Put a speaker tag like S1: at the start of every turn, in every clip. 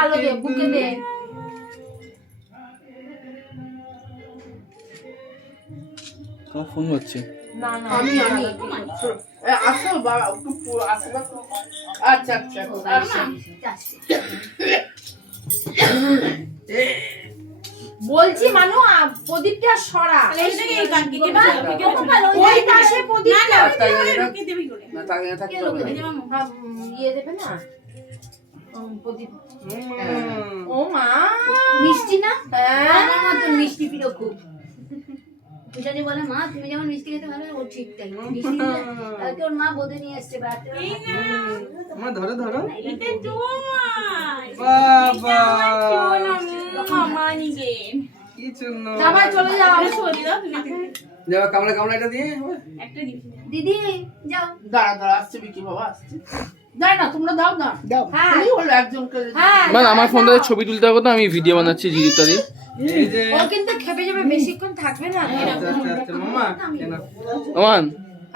S1: আলো দে বুকে দে।
S2: তোমার ফোন হচ্ছে।
S1: না না
S3: আমি আমি আসো বাবা একটু পুরো আশীর্বাদ আচ্ছা আচ্ছা আচ্ছা
S1: বলছি মানু প্রদীপটা সরা। ওই পাশে
S3: না না।
S1: ইয়ে দেবে না? প্রদীপ। ও মা!
S4: মিষ্টি না?
S1: হ্যাঁ।
S4: আমার মতন মিষ্টি প্রিয় খুব পূজারি বলে মা তুমি যেমন মিষ্টি খেতে ভালো ও ঠিক তাই। কালকে ওর মা বোধে নিয়ে এসছে
S2: ধরো ধরো। বাবা।
S1: চলে যাও।
S2: এটা দিয়ে
S5: একটা
S4: দিদি যাও।
S3: দাঁড়া দাঁড়া আসছে বিকি বাবা আসছে।
S1: হ্যাঁ। হ্যাঁ
S2: মানে আমার ফোন থেকে ছবি তুলতে হবে তো আমি ভিডিও বানাচ্ছি জিরিতা দিয়ে।
S1: কিন্তু খেপে যাবে বেশিক্ষণ থাকবে না।
S2: আমান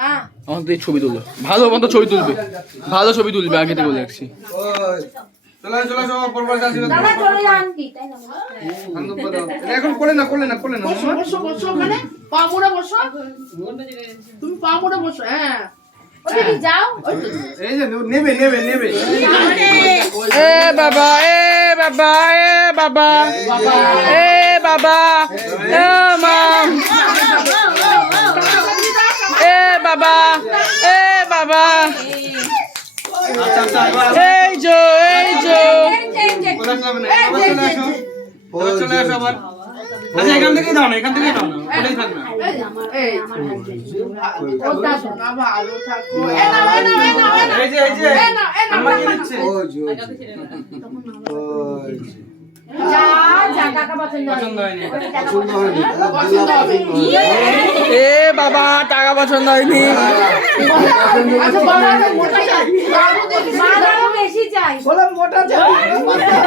S1: হ্যাঁ।
S2: আমার ছবি তুলবে ভালো মতো ছবি তুলবে। ভালো ছবি তুলবে আগে থেকে বলে রাখছি। চলো চলো সব পরবার যাচ্ছি
S1: দাদা চলে যান
S4: তাই না?
S2: এখন কোলে না কোলে না কোলে না
S3: বসো বসো বসো ওখানে। পা মুড়ে বসো। তুমি পা মুড়ে বসো হ্যাঁ।
S1: ওই দিদি যাও।
S2: এই যে নেবে নেবে নেবে। এ বাবা এ বাবা এ বাবা এ বাবা এ মাম এ বাবা এ বাবা। এই যো এই যো। চলে আসো আবার আচ্ছা এখান থেকে দাও না এখান থেকে দাও না ওটাই থাক না
S3: এই ও দাদু না ভালো থাকো এ
S2: যে এই যে আমার কি দিচ্ছে বাবা টাকা পছন্দ হয়নি
S3: আচ্ছা চাই মোটা চাই